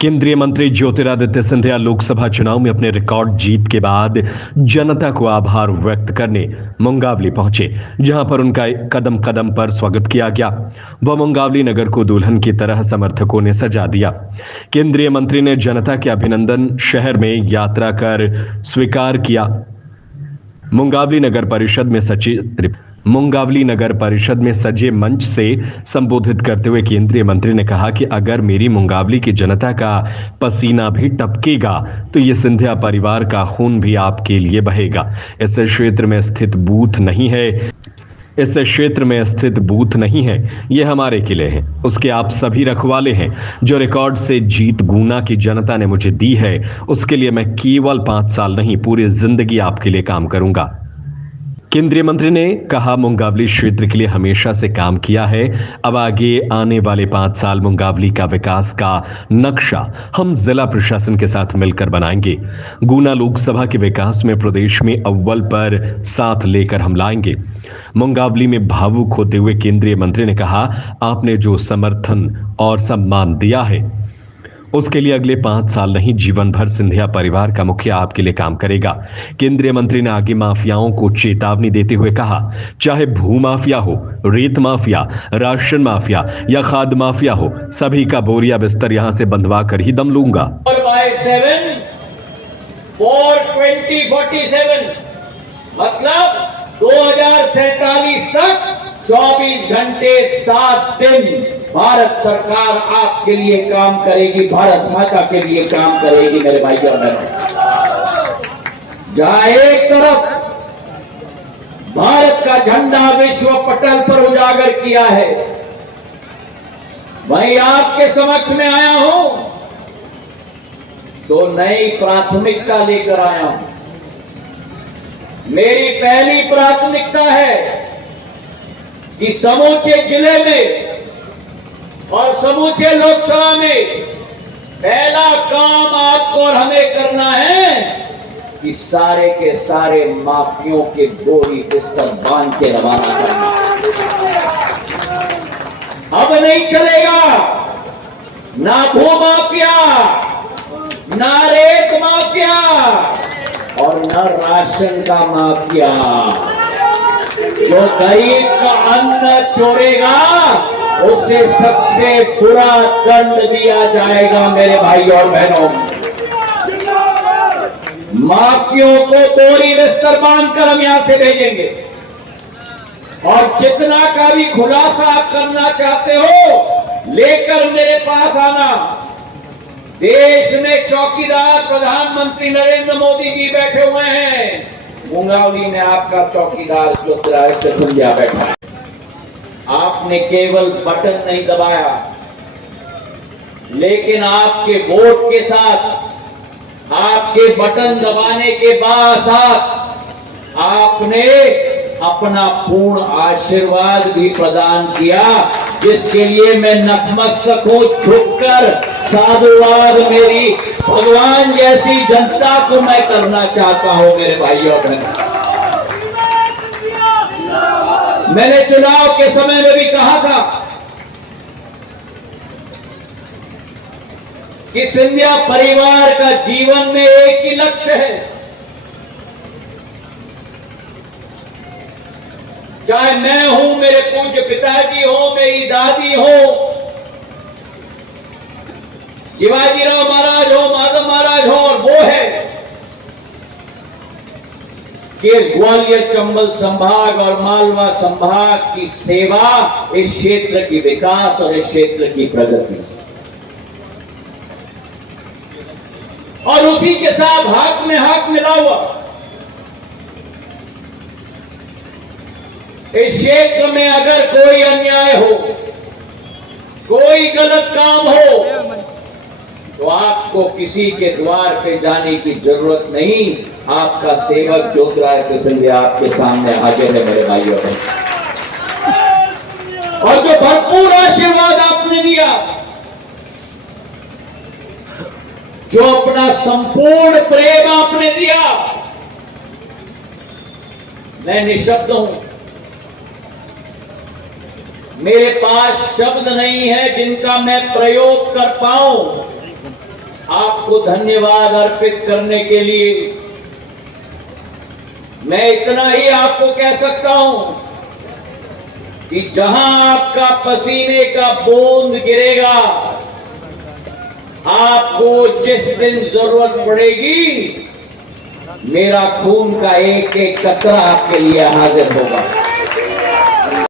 केंद्रीय मंत्री ज्योतिरादित्य सिंधिया लोकसभा चुनाव में अपने रिकॉर्ड जीत के बाद जनता को आभार व्यक्त करने मुंगावली पहुंचे, जहां पर उनका कदम कदम पर स्वागत किया गया। वह मुंगावली नगर को दुल्हन की तरह समर्थकों ने सजा दिया। केंद्रीय मंत्री ने जनता के अभिनंदन शहर में यात्रा कर स्वीकार किया। मुंगावली नगर परिषद में सजे मंच से संबोधित करते हुए केंद्रीय मंत्री ने कहा कि अगर मेरी मुंगावली की जनता का पसीना भी टपकेगा तो ये सिंधिया परिवार का खून भी आपके लिए बहेगा। इस क्षेत्र में स्थित बूथ नहीं है, ये हमारे किले हैं, उसके आप सभी रखवाले हैं। जो रिकॉर्ड से जीत गुना की जनता ने मुझे दी है, उसके लिए मैं केवल 5 साल नहीं, पूरी जिंदगी आपके लिए काम करूंगा। केंद्रीय मंत्री ने कहा, मुंगावली क्षेत्र के लिए हमेशा से काम किया है। अब आगे आने वाले 5 साल मुंगावली का विकास का नक्शा हम जिला प्रशासन के साथ मिलकर बनाएंगे। गुना लोकसभा के विकास में प्रदेश में अव्वल पर साथ लेकर हम लाएंगे। मुंगावली में भावुक होते हुए केंद्रीय मंत्री ने कहा, आपने जो समर्थन और सम्मान दिया है उसके लिए अगले 5 साल नहीं, जीवन भर सिंधिया परिवार का मुखिया आपके लिए काम करेगा। केंद्रीय मंत्री ने आगे माफियाओं को चेतावनी देते हुए कहा, चाहे भू माफिया हो, रेत माफिया, राशन माफिया या खाद माफिया हो, सभी का बोरिया बिस्तर यहां से बंधवा कर ही दम लूंगा। 4/7/2047 मतलब 2047 तक 24 घंटे 7 दिन भारत सरकार आपके लिए काम करेगी, भारत माता के लिए काम करेगी। मेरे भाइयों और बहनों, जहां एक तरफ भारत का झंडा विश्व पटल पर उजागर किया है, वहीं आपके समक्ष में आया हूं तो नई प्राथमिकता लेकर आया हूं। मेरी पहली प्राथमिकता है कि समूचे जिले में और समूचे लोकसभा में पहला काम आपको और हमें करना है कि सारे के सारे माफियों के बोरी बिस्तर बांध के रवाना करना। अब नहीं चलेगा ना भू माफिया, ना रेत माफिया और न राशन का माफिया। जो गरीब का अन्न चोरेगा उसे सबसे बुरा दंड दिया जाएगा। मेरे भाई और बहनों, माफियों को बोरी बिस्तर बांधकर हम यहां से भेजेंगे और जितना का भी खुलासा आप करना चाहते हो लेकर मेरे पास आना। देश में चौकीदार प्रधानमंत्री नरेंद्र मोदी जी बैठे हुए हैं, मुंगावली में आपका चौकीदार ज्योतिरादित्य सिंधिया बैठा है। आपने केवल बटन नहीं दबाया, लेकिन आपके वोट के साथ, आपके बटन दबाने के बाद आपने अपना पूर्ण आशीर्वाद भी प्रदान किया, जिसके लिए मैं नतमस्तक हूं। झुककर साधुवाद मेरी भगवान जैसी जनता को मैं करना चाहता हूं। मेरे भाइयों और बहनों, मैंने चुनाव के समय में भी कहा था कि सिंधिया परिवार का जीवन में एक ही लक्ष्य है, चाहे मैं हूं, मेरे पूज्य पिताजी हो, मेरी दादी हो, शिवाजीराव महाराज हो, माधव महाराज हो, और वो है कि ग्वालियर चंबल संभाग और मालवा संभाग की सेवा, इस क्षेत्र की विकास और इस क्षेत्र की प्रगति, और उसी के साथ हाथ में हाथ मिला हुआ इस क्षेत्र में अगर कोई अन्याय हो, कोई गलत काम हो, तो आपको किसी के द्वार पे जाने की जरूरत नहीं। आपका सेवक ज्योतिरादित्य सिंधिया आपके सामने हाजिर है। मेरे भाइयों, और जो भरपूर आशीर्वाद आपने दिया, जो अपना संपूर्ण प्रेम आपने दिया, मैं निशब्द हूं। मेरे पास शब्द नहीं है जिनका मैं प्रयोग कर पाऊं आपको धन्यवाद अर्पित करने के लिए मैं इतना ही आपको कह सकता हूं कि जहां आपका पसीने का बूंद गिरेगा, आपको जिस दिन जरूरत पड़ेगी, मेरा खून का एक एक कतरा आपके लिए हाजिर होगा।